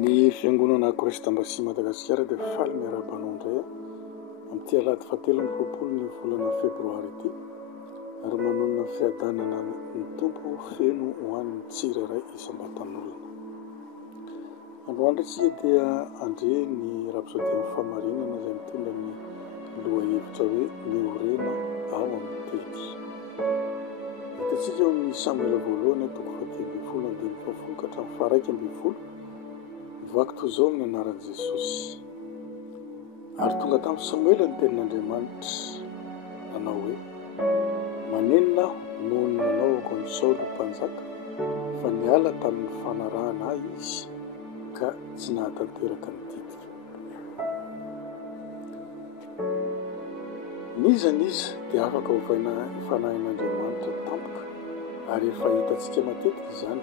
Ny fiangonana Kristambasy Madagasikara dia faly miarabanao indray amin'ity alahady 7 ny volana febroary ity, ary manonona fiadanana ny tompo feno ho an'ny tsirairay isam-batan'olona. Androandro tsika dia andre ny rapsodin'ny famarinana izay mitondra ny lohahevitra hoe miorena ao amin'ny teny. Hitantsika ao amin'ny Samuela voalohany toko 10:10 ka hatramin'ny 1:20 mivaky toy izao amin'ny anaran'i Jesosy. Ary tonga tamin'ny Samuela ny tenin'Andriamanitra nanao hoe: manenina aho noho ny nanaovako ny Saoly mpanjaka, fa niala tamin'ny fanarahana ahy izy ka tsy nahatanteraka ny didika. Niza dia afaka hovaina ifanahin'Andriamanitra tampoka, ary efa hitantsika matetika izany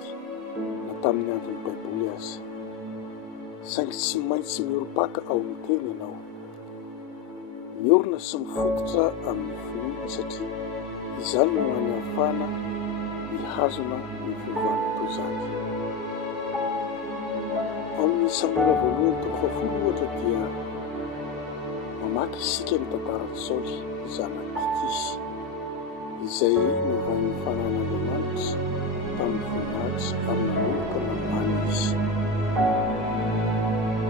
na tamin'ny andron'ny Baiboly aza. Saingy tsy maintsy miorom-paka ao amin'ny teny ianao, miorona sy mifototra amin'ny finoana, satria izany no hanafana mihazona ny fiovana toy izany. Ao amin'ny Samuela voalohany toko 10 ohatra dia mamaky isika ny tantaran'i Saoly zanak'i Kisy, izay novain'ny fanan'Andriamanitra tamin'ny voninahitra ary nanomboka nanomany izy.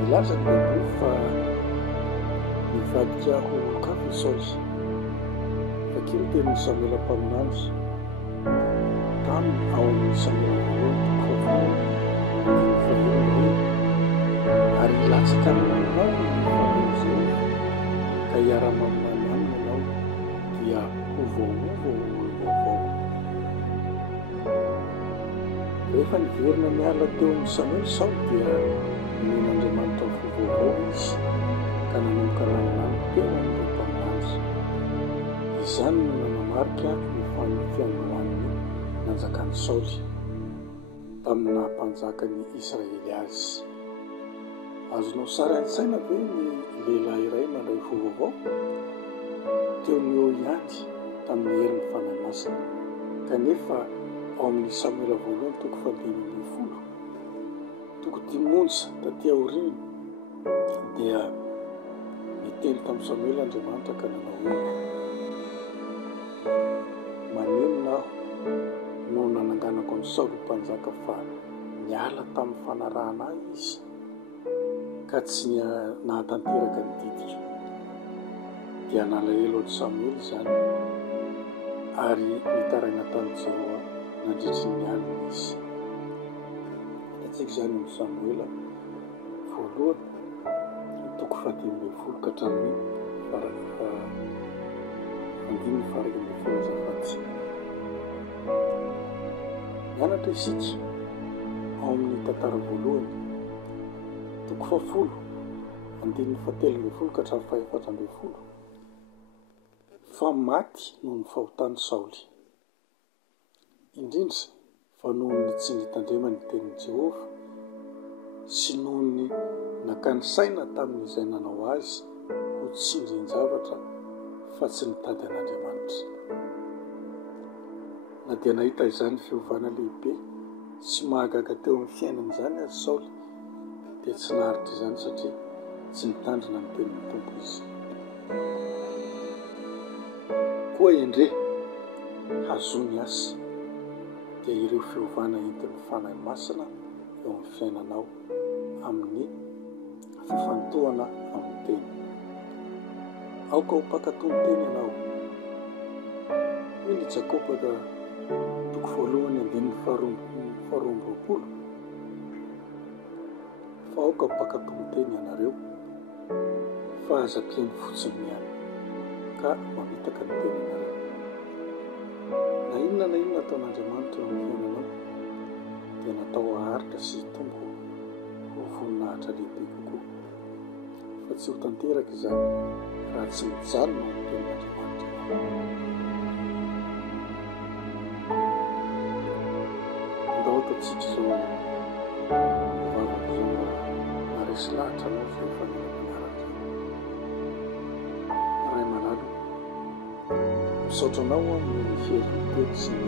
Milaza ny Baiboly fa nivadika ho olon-kafa i Saoly. Fakeo ny tenin'ny Samuela mpaminany taminy ao amin'ny Samuela voalohany toko 10 hoe: ary nilatsaka aminao ny fanan'izay ka hiara-maminany aminy ianao dia hovaova olo-vaovao. Rehefa niverina miala teo amin'ny Samuely Saoly dia nen'Andriamanitra hovaovao izy ka nanomboka naminany teo amin'ireo mpaminany. Izany no nanamarika ny fiandohan'ny nanjakan'i Saoly tamin'ny nahampanjaka ny Israely azy. Azonao sary an-tsaina ve ny lehilahy iray mandray hovaovao teo ny eo ihany tamin'ny herin'ny fanahy masina, kanefa ao amin'ny Samuela voalohany toko 10:10 toko 10 monja taty aoriana dia niteny tamin'ny Samuela Andriamanitra ka nanao hoe: manenina aho no nananganako ny Saoly mpanjaka, fa niala tamin'ny fanarahana ahy izy ka tsy nahatanteraka ny didika. Dia nalahelo ny Samuely izany, ary nitaraina tamin'i Jehovah nandritry ny alina izy. Hitantsika izany amin'ny Samuela voalohany toko 10:10 ka hatramin'ny 9:20. Mianatra isika ao amin'ny tantara voalohany toko 10:17 ka hatramin'ny 14. Fa maty noho ny fahotan'i Saoly, indrindra fa noho ny tsy nitandrema ny tenin'i Jehovah sy noho ny nakany saina tamin'izay nanao azy ho tsindrin-javatra fa tsy nitady an'Andriamanitra. Na dia nahita izany fiovana lehibe sy mahagaga teo amin'ny fiainana izany azy Saoly, dia tsy naharitra izany satria tsy nitandrina ny tenin'ny tompo izy. Koa endre hazony asa dia ireo fiovana entin'ny fanahy masina eo amin'ny fiainanao amin'ny fifantohana amin'ny teny. Aoka ho mpakatony teny ianao. Ny Jakoba toko 1:12 fa aoka ho mpakatony teny ianareo, fa aza-piainy fotsiny ihany ka mamitaka ny teny ianareo. Na inona ataon'Andriamanitra eo amin'ny fiainanao dia natao haharitra sy hitombo ho voninahitra lehibe kokoa, fa tsy ho tanteraka izany raha tsy mijalona amin'ny tenin'Andriamanitra. Andao ataontsika izao mivavaka izao naresy lahatra anao izay efa niaraka. Ray aman'alina, misaotra anao amin'ny herin'ny teny sy ny